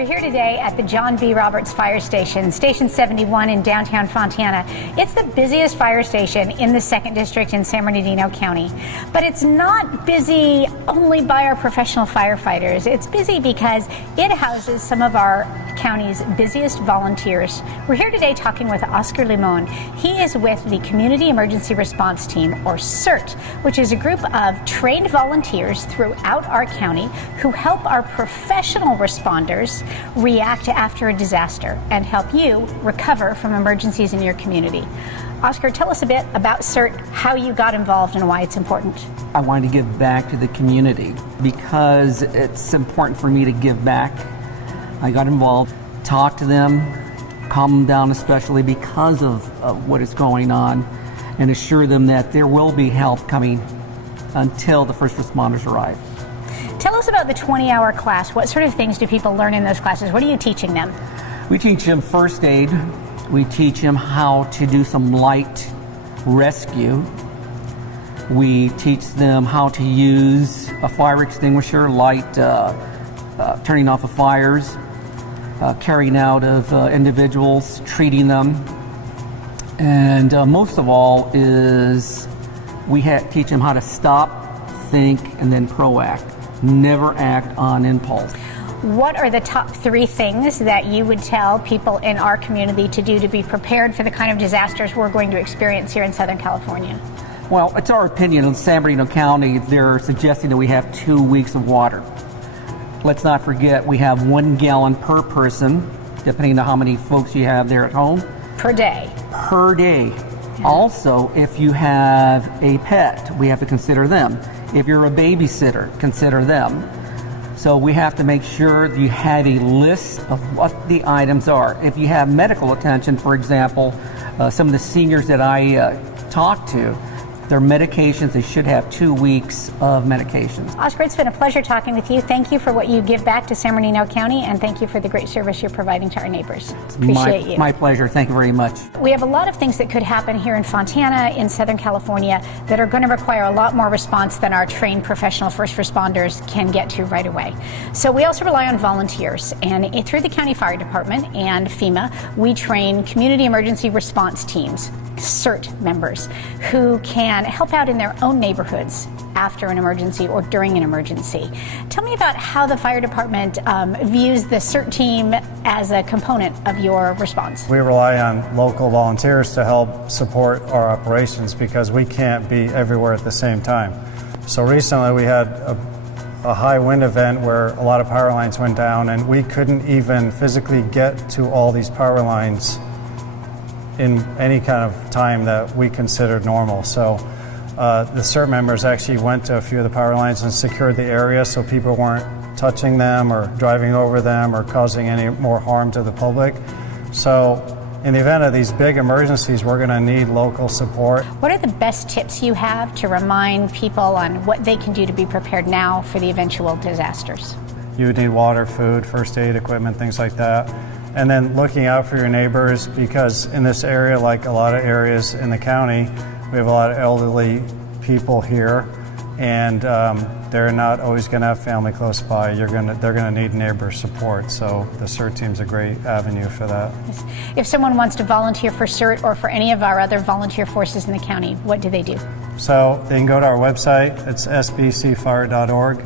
We're here today at the John B. Roberts Fire Station, Station 71 in downtown Fontana. It's the busiest fire station in the 2nd District in San Bernardino County. But it's not busy only by our professional firefighters. It's busy because it houses some of our county's busiest volunteers. We're here today talking with Oscar Limon. He is with the Community Emergency Response Team, or CERT, which is a group of trained volunteers throughout our county who help our professional responders react after a disaster and help you recover from emergencies in your community. Oscar, tell us a bit about CERT, how you got involved and why it's important. I wanted to give back to the community because it's important for me to give back. I got involved, talked to them, calm them down, especially because of what is going on, and assure them that there will be help coming until the first responders arrive. Tell us about the 20-hour class. What sort of things do people learn in those classes? What are you teaching them? We teach them first aid. We teach them how to do some light rescue. We teach them how to use a fire extinguisher, light turning off of fires, carrying out of individuals, treating them. And most of all is we teach them how to stop, think, and then proact. Never act on impulse. What are the top 3 things that you would tell people in our community to do to be prepared for the kind of disasters we're going to experience here in Southern California? Well, it's our opinion in San Bernardino County, they're suggesting that we have 2 weeks of water. Let's not forget we have 1 gallon per person, depending on how many folks you have there at home. Per day. Per day. Yeah. Also, if you have a pet, we have to consider them. If you're a babysitter, consider them. So we have to make sure that you have a list of what the items are. If you have medical attention, for example, some of the seniors that I talk to, their medications, they should have 2 weeks of medications. Oscar, it's been a pleasure talking with you. Thank you for what you give back to San Bernardino County, and thank you for the great service you're providing to our neighbors. Appreciate you. My pleasure. Thank you very much. We have a lot of things that could happen here in Fontana, in Southern California, that are going to require a lot more response than our trained professional first responders can get to right away. So we also rely on volunteers, and through the County Fire Department and FEMA, we train community emergency response teams, CERT members, who can help out in their own neighborhoods after an emergency or during an emergency. Tell me about how the fire department views the CERT team as a component of your response. We rely on local volunteers to help support our operations because we can't be everywhere at the same time. So recently we had a high wind event where a lot of power lines went down, and we couldn't even physically get to all these power lines in any kind of time that we considered normal. So the CERT members actually went to a few of the power lines and secured the area so people weren't touching them or driving over them or causing any more harm to the public. So in the event of these big emergencies, we're going to need local support. What are the best tips you have to remind people on what they can do to be prepared now for the eventual disasters? You would need water, food, first aid equipment, things like that. And then looking out for your neighbors, because in this area, like a lot of areas in the county, we have a lot of elderly people here, and they're not always going to have family close by. They're going to need neighbor support, so the CERT team's a great avenue for that. If someone wants to volunteer for CERT or for any of our other volunteer forces in the county, what do they do? So they can go to our website. It's sbcfire.org,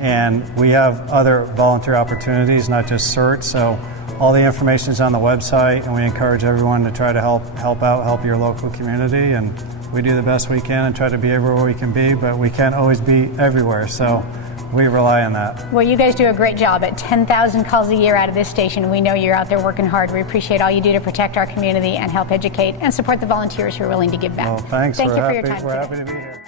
and we have other volunteer opportunities, not just CERT. So all the information is on the website, and we encourage everyone to try to help your local community. And we do the best we can and try to be everywhere we can be, but we can't always be everywhere, so we rely on that. Well, you guys do a great job. At 10,000 calls a year out of this station, we know you're out there working hard. We appreciate all you do to protect our community and help educate and support the volunteers who are willing to give back. Well, thanks. Thank you for your We're time today. happy to be here.